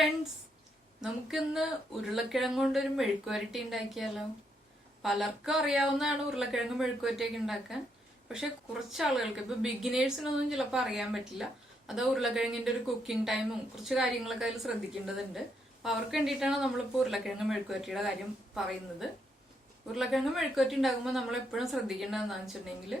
Friends, നമുക്കിന്ന് ഉരുളക്കിഴങ്ങ് കൊണ്ടൊരു മെഴുക്കുവരട്ടി ഉണ്ടാക്കിയാലോ. പലർക്കും അറിയാവുന്നതാണ് ഉരുളക്കിഴങ്ങ് മെഴുക്കുവരട്ടിയൊക്കെ ഉണ്ടാക്കാൻ. പക്ഷെ കുറച്ച് ആളുകൾക്ക്, ഇപ്പൊ ബിഗിനേഴ്സിനൊന്നും ചിലപ്പോൾ അറിയാൻ പറ്റില്ല. അതോ ഉരുളക്കിഴങ്ങിന്റെ ഒരു കുക്കിംഗ് ടൈമും കുറച്ച് കാര്യങ്ങളൊക്കെ അതിൽ ശ്രദ്ധിക്കേണ്ടതുണ്ട്. അപ്പൊ അവർക്ക് വേണ്ടിയിട്ടാണ് നമ്മളിപ്പോ ഉരുളക്കിഴങ്ങ് മെഴുക്കുവരട്ടിയുടെ കാര്യം പറയുന്നത്. ഉരുളക്കിഴങ്ങ് മെഴുക്കുവരട്ടി ഉണ്ടാക്കുമ്പോൾ നമ്മൾ എപ്പോഴും ശ്രദ്ധിക്കേണ്ടത് എന്താണെന്ന് വെച്ചിട്ടുണ്ടെങ്കിൽ,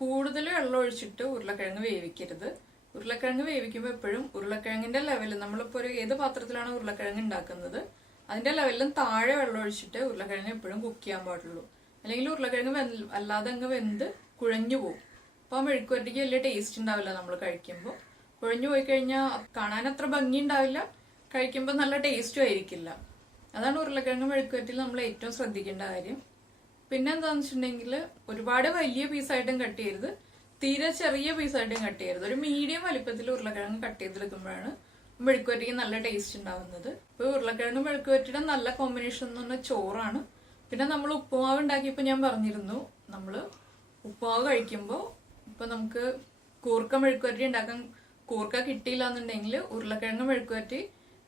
കൂടുതൽ വെള്ളം ഒഴിച്ചിട്ട് ഉരുളക്കിഴങ്ങ് വേവിക്കരുത്. ഉരുളക്കിഴങ്ങ് വേവിക്കുമ്പോൾ എപ്പോഴും ഉരുളക്കിഴങ്ങിന്റെ ലെവലിൽ, നമ്മളിപ്പോൾ ഒരു ഏത് പാത്രത്തിലാണ് ഉരുളക്കിഴങ്ങ് ഉണ്ടാക്കുന്നത് അതിന്റെ ലെവലിലും താഴെ വെള്ളം ഒഴിച്ചിട്ട് ഉരുളക്കിഴങ്ങ് എപ്പോഴും കുക്ക് ചെയ്യാൻ പാടുള്ളൂ. അല്ലെങ്കിൽ ഉരുളക്കിഴങ്ങ് അല്ലാതെ അങ്ങ് വെന്ത് കുഴഞ്ഞു പോകും. അപ്പൊ ആ മെഴുക്കുവരട്ടിക്ക് വലിയ ടേസ്റ്റ് ഉണ്ടാവില്ല. നമ്മൾ കഴിക്കുമ്പോൾ കുഴഞ്ഞു പോയി കഴിഞ്ഞാൽ കാണാൻ അത്ര ഭംഗി ഉണ്ടാവില്ല, കഴിക്കുമ്പോൾ നല്ല ടേസ്റ്റും ആയിരിക്കില്ല. അതാണ് ഉരുളക്കിഴങ്ങ് മെഴുക്കുവരട്ടിയിൽ നമ്മൾ ഏറ്റവും ശ്രദ്ധിക്കേണ്ട കാര്യം. പിന്നെ എന്താണെന്ന് വെച്ചിട്ടുണ്ടെങ്കിൽ, ഒരുപാട് വലിയ പീസായിട്ടും കട്ട് ചെയ്യരുത്, തീരെ ചെറിയ പീസായിട്ടും കട്ട് ചെയ്യരുത്. ഒരു മീഡിയം വലിപ്പത്തിൽ ഉരുളക്കിഴങ്ങ് കട്ട് ചെയ്തെടുക്കുമ്പോഴാണ് മെഴുക്കുവരട്ടിക്ക് നല്ല ടേസ്റ്റ് ഉണ്ടാവുന്നത്. ഇപ്പൊ ഉരുളക്കിഴങ്ങ് മെഴുക്കുവരട്ടിയുടെ നല്ല കോമ്പിനേഷൻ എന്ന് പറഞ്ഞാൽ ചോറാണ്. പിന്നെ നമ്മൾ ഉപ്പുമാവ് ഉണ്ടാക്കിയപ്പോൾ ഞാൻ പറഞ്ഞിരുന്നു, നമ്മള് ഉപ്പുമാവ് കഴിക്കുമ്പോൾ ഇപ്പൊ നമുക്ക് കൂർക്ക മെഴുക്കുവരട്ടി ഉണ്ടാക്കാൻ കൂർക്ക കിട്ടിയില്ല എന്നുണ്ടെങ്കിൽ ഉരുളക്കിഴങ്ങ് മെഴുക്കുവരട്ടി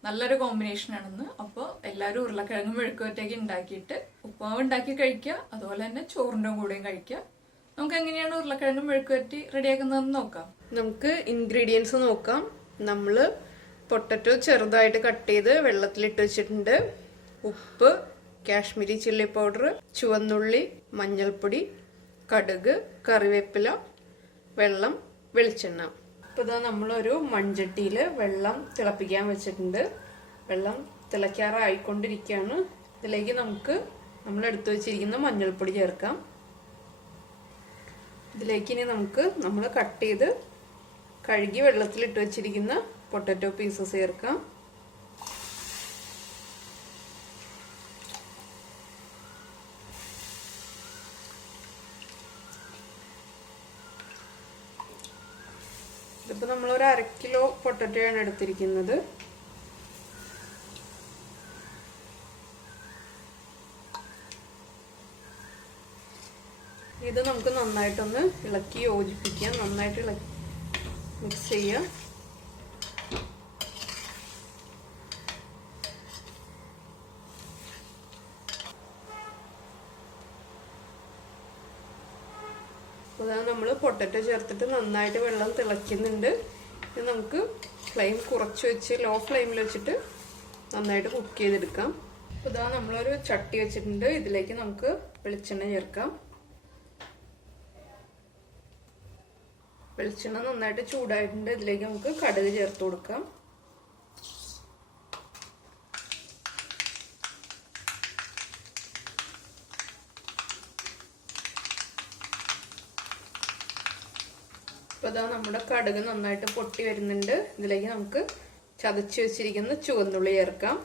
നല്ലൊരു കോമ്പിനേഷൻ ആണെന്ന്. അപ്പോൾ എല്ലാവരും ഉരുളക്കിഴങ്ങ് മെഴുക്കുവരട്ടിയൊക്കെ ഉണ്ടാക്കിയിട്ട് ഉപ്പുമാവ് ഉണ്ടാക്കി കഴിക്കുക, അതുപോലെ തന്നെ ചോറിന്റെ കൂടെയും കഴിക്കുക. നമുക്ക് എങ്ങനെയാണ് ഉരുളക്കിഴങ്ങ് മെഴുക്കുവരട്ടി റെഡിയാക്കുന്നതെന്ന് നോക്കാം. നമുക്ക് ഇൻഗ്രീഡിയൻസ് നോക്കാം. നമ്മള് പൊട്ടറ്റോ ചെറുതായിട്ട് കട്ട് ചെയ്ത് വെള്ളത്തിലിട്ട് വെച്ചിട്ടുണ്ട്. ഉപ്പ്, കാശ്മീരി ചില്ലി പൗഡർ, ചുവന്നുള്ളി, മഞ്ഞൾപ്പൊടി, കടുക്, കറിവേപ്പില, വെള്ളം, വെളിച്ചെണ്ണ. ഇപ്പൊ ഇതാ നമ്മളൊരു മൺചട്ടിയിൽ വെള്ളം തിളപ്പിക്കാൻ വെച്ചിട്ടുണ്ട്. വെള്ളം തിളയ്ക്കാറായിക്കൊണ്ടിരിക്കുകയാണ്. ഇതിലേക്ക് നമുക്ക് നമ്മൾ എടുത്തു വെച്ചിരിക്കുന്ന മഞ്ഞൾപ്പൊടി ചേർക്കാം. ഇതിലേക്ക് ഇനി നമുക്ക് നമ്മൾ കട്ട് ചെയ്ത് കഴുകി വെള്ളത്തിലിട്ട് വെച്ചിരിക്കുന്ന പൊട്ടറ്റോ പീസസ് ചേർക്കാം. ഇതിപ്പോ നമ്മളൊരു 1/2 കിലോ പൊട്ടറ്റോയാണ് എടുത്തിരിക്കുന്നത്. ഇത് നമുക്ക് നന്നായിട്ടൊന്ന് ഇളക്കി യോജിപ്പിക്കാം. നന്നായിട്ട് മിക്സ് ചെയ്യാം. അതാണ് നമ്മൾ പൊട്ടറ്റോ ചേർത്തിട്ട് നന്നായിട്ട് വെള്ളം തിളയ്ക്കുന്നുണ്ട്. ഇത് നമുക്ക് ഫ്ലെയിം കുറച്ച് വെച്ച് ലോ ഫ്ലെയിമിൽ വെച്ചിട്ട് നന്നായിട്ട് കുക്ക് ചെയ്തെടുക്കാം. ഇതാ നമ്മളൊരു ചട്ടി വെച്ചിട്ടുണ്ട്. ഇതിലേക്ക് നമുക്ക് വെളിച്ചെണ്ണ ചേർക്കാം. വെളിച്ചെണ്ണ നന്നായിട്ട് ചൂടായിട്ടുണ്ട്. ഇതിലേക്ക് നമുക്ക് കടുക് ചേർത്ത് കൊടുക്കാം. അപ്പോൾ ഇതാ നമ്മുടെ കടുക് നന്നായിട്ട് പൊട്ടി വരുന്നുണ്ട്. ഇതിലേക്ക് നമുക്ക് ചതച്ച് വെച്ചിരിക്കുന്ന ചുവന്നുള്ളി ചേർക്കാം.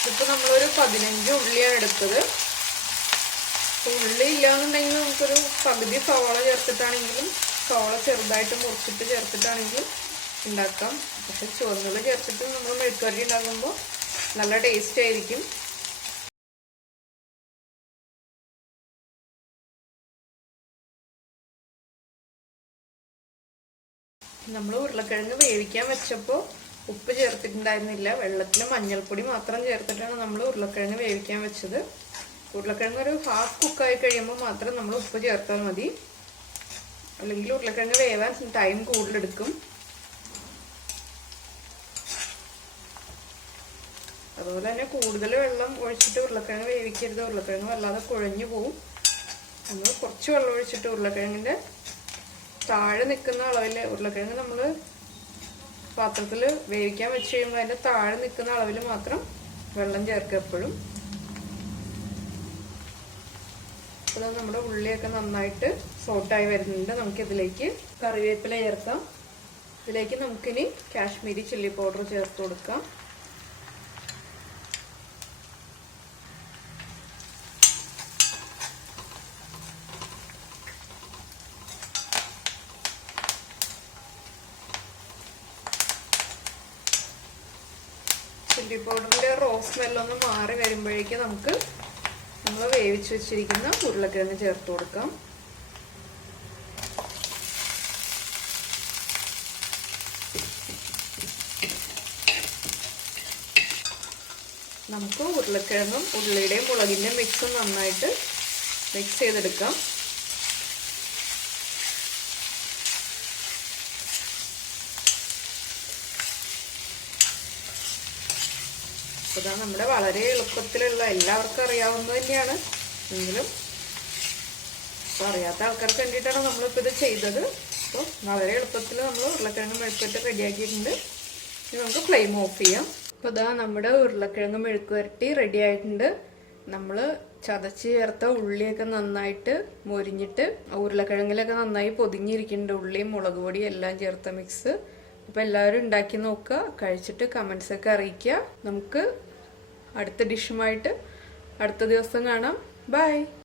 ഇതിപ്പോൾ നമ്മളൊരു 15 ഉള്ളിയാണ് എടുത്തത്. ഉള്ളി ഇല്ലാന്നുണ്ടെങ്കിൽ നമുക്കൊരു പകുതി സവാള ചേർത്തിട്ടാണെങ്കിലും, സവാള ചെറുതായിട്ട് മുറിച്ചിട്ട് ചേർത്തിട്ടാണെങ്കിലും ഉണ്ടാക്കാം. പക്ഷെ ചുവന്നുള്ളി ചേർത്തിട്ട് നമ്മൾ മെഴുക്കുവരട്ടി ഉണ്ടാക്കുമ്പോൾ നല്ല ടേസ്റ്റ് ആയിരിക്കും. നമ്മൾ ഉരുളക്കിഴങ്ങ് വേവിക്കാൻ വെച്ചപ്പോൾ ഉപ്പ് ചേർത്തിട്ടുണ്ടായിരുന്നില്ല. വെള്ളത്തിൽ മഞ്ഞൾപ്പൊടി മാത്രം ചേർത്തിട്ടാണ് നമ്മൾ ഉരുളക്കിഴങ്ങ് വേവിക്കാൻ വെച്ചത്. ഉരുളക്കിഴങ്ങ് ഒരു ഹാഫ് കുക്കായി കഴിയുമ്പോൾ മാത്രം നമ്മൾ ഉപ്പ് ചേർത്താൽ മതി. അല്ലെങ്കിൽ ഉരുളക്കിഴങ്ങ് വേവാൻ ടൈം കൂടുതലെടുക്കും. അതുപോലെ തന്നെ കൂടുതൽ വെള്ളം ഒഴിച്ചിട്ട് ഉരുളക്കിഴങ്ങ് വേവിക്കരുത്. ഉരുളക്കിഴങ്ങ് വല്ലാതെ കുഴഞ്ഞു പോവും. നമ്മൾ കുറച്ച് വെള്ളം ഒഴിച്ചിട്ട് ഉരുളക്കിഴങ്ങിന്റെ താഴെ നിൽക്കുന്ന അളവിൽ, ഉരുളക്കിഴങ്ങ് നമ്മൾ പാത്രത്തിൽ വേവിക്കാൻ വെച്ച് കഴിയുമ്പോൾ അതിന്റെ താഴെ നിൽക്കുന്ന അളവിൽ മാത്രം വെള്ളം ചേർക്കുക എപ്പോഴും. അപ്പോൾ നമ്മുടെ ഉള്ളിയൊക്കെ നന്നായിട്ട് സോട്ടായി വരുന്നുണ്ട്. നമുക്കിതിലേക്ക് കറിവേപ്പില ചേർക്കാം. ഇതിലേക്ക് നമുക്കിനി കാശ്മീരി ചില്ലി പൗഡർ ചേർത്ത് കൊടുക്കാം. ചില്ലി പൗഡറിന്റെ റോ സ്മെല്ലൊന്ന് മാറി വരുമ്പോഴേക്കും നമുക്ക് നമ്മൾ വേവിച്ച് വെച്ചിരിക്കുന്ന ഉരുളക്കിഴങ്ങ് ചേർത്ത് കൊടുക്കാം. നമുക്ക് ഉരുളക്കിഴങ്ങും ഉള്ളിയുടെയും മുളകിൻ്റെയും മിക്സും നന്നായിട്ട് മിക്സ് ചെയ്തെടുക്കാം. ഇതാ നമ്മുടെ വളരെ എളുപ്പത്തിലുള്ള, എല്ലാവർക്കും അറിയാവുന്നത് തന്നെയാണ്, എങ്കിലും അപ്പോൾ അറിയാത്ത ആൾക്കാർക്ക് വേണ്ടിയിട്ടാണ് നമ്മളിപ്പോൾ ഇത് ചെയ്തത്. അപ്പോൾ വളരെ എളുപ്പത്തിൽ നമ്മൾ ഉരുളക്കിഴങ്ങ് മെഴുക്കുവരട്ടി റെഡിയാക്കിയിട്ടുണ്ട്. ഇനി നമുക്ക് ഫ്ലെയിം ഓഫ് ചെയ്യാം. അപ്പോൾ ഇതാ നമ്മുടെ ഉരുളക്കിഴങ്ങ് മെഴുക്കുവരട്ടി റെഡി ആയിട്ടുണ്ട്. നമ്മൾ ചതച്ച് ചേർത്ത ഉള്ളിയൊക്കെ നന്നായിട്ട് മൊരിഞ്ഞിട്ട് ഉരുളക്കിഴങ്ങിലൊക്കെ നന്നായി പൊതിഞ്ഞിരിക്കുന്നുണ്ട്, ഉള്ളിയും മുളക് പൊടിയും എല്ലാം ചേർത്ത മിക്സ്. അപ്പോൾ എല്ലാവരും ഉണ്ടാക്കി നോക്കുക, കഴിച്ചിട്ട് കമൻസൊക്കെ അറിയിക്കുക. നമുക്ക് അടുത്ത ഡിഷുമായിട്ട് അടുത്ത ദിവസം കാണാം. ബൈ.